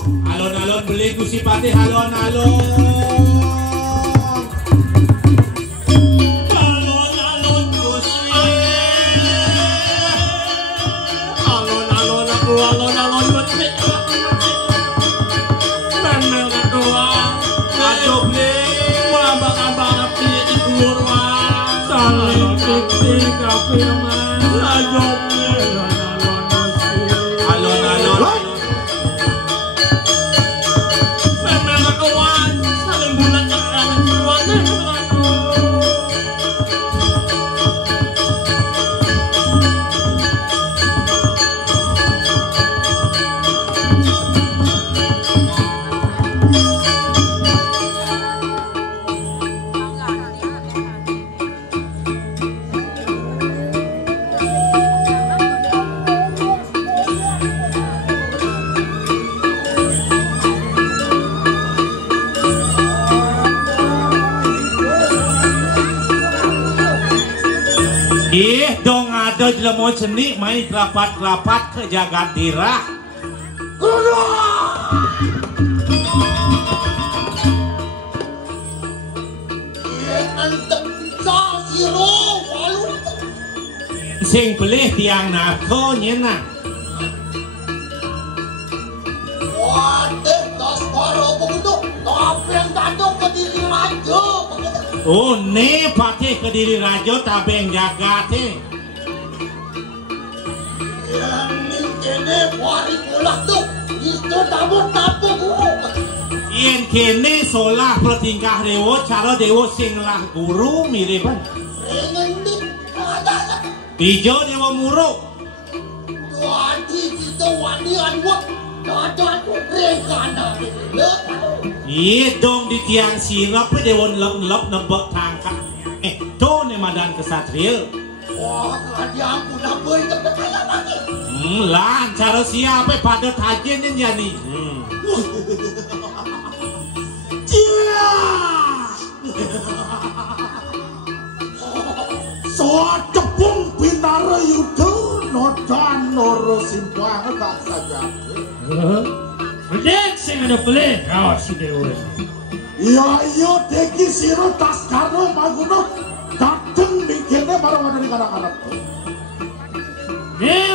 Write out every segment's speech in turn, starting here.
Alon-alon beli Gusti Patih, alon-alon. Alon-alon Gusti. Alon-alon aku, alon-alon Gusti. Memel kedua. Aduh beli. Wabak-abak api di keluar. Saling titik api man. Aduh beli. Alon-alon. Dong ada jelema seni main kerapat-kerapat ke jagat dirah. Sing pelih tiang nako nyena. Waduh, tas baru begitu, tapi yang tanduk ke diri raja. Oh, ne Patih Kediri Rajo tabeng jagat teh. Kene wari pulah tuh itu tamu guru. Yen kene solah pertingkah dewo cara dewo sing lah guru miriban. Ngendi ada. Ijo dewa muruk. Wadi kita wani anwak. Dadan rengana le. Iya dong di tiang sirap dewa lep-lep nebak tangkap. To ne madan kesatria. Wah, kadiang udah boy terkaya lagi. Lah cara siapa pada tajen yang jadi. Cia. Soal cepung pinara yudo nodan noro simpang tak saja. Dek sing ada pelih, kau si dewa. Iya deki siro tas karo maguno dateng mikirnya baru ada di kanak-kanak.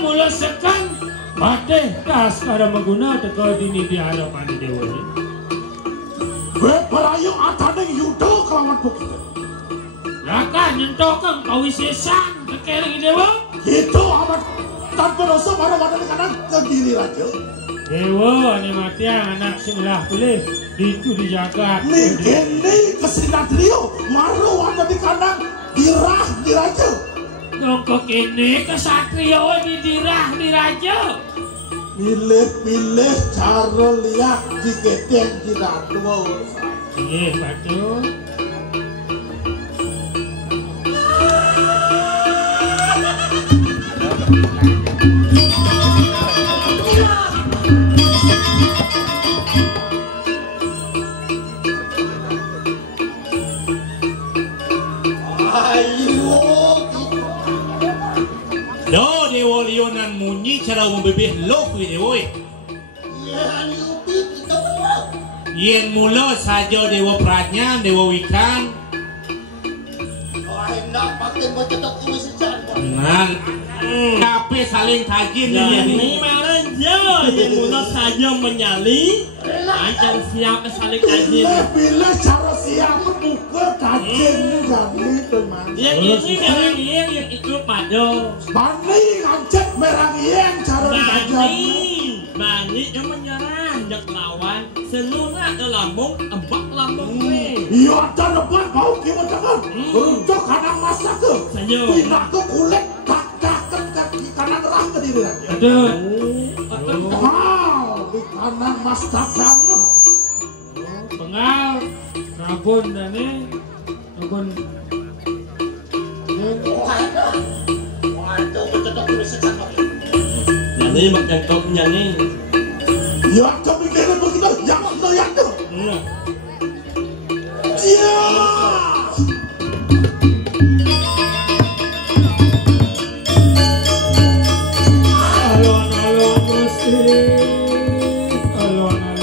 Mula sekan Patih tas karo maguna teka dini di hadapan dewa. Berayu atane yudo kelawan bukti. Lakan nyentokan kau sesan kekereng dewa. Itu amat tanpa dosa baru ada di kanak Kediri Raja. Dewa ane matiang anak sebelah pelih itu dijaga. Mikirnya kesinatrio maru ada di kanak dirah di Raja. Nongkok ini kesatria di dirah di raja. Pilih-pilih cara lihat di keteng tidak tua. Iya betul. Do dewa lionan munyi cara membebih lok ini woi. Yen mula saja dewa prajna, dewa wikan. Nan, tapi saling tajin Ini malah yen mula saja menyali, akan siap saling tajin. Pilih cara siapa buka tajin jadi teman. Yang ini merang yang ikut padu. Bani ngancet merang yang cara tajam. Bani yang menyerang jak lawan seluna ke lambung embak lambung we. Iya ada lebat bau kima jangan. Runcok kanan masa ke. Pindah ke kulit tak kaki kanan rah ke diri. Aduh. Wow, di kanan mas takramnya. Pengal, rabun dan ini, rabun. Jadi makan kau nyanyi. Ya, tapi kira begitu, jangan teriak tuh. Iya. Alon-alon Gusti, alon-alon.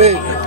Wih.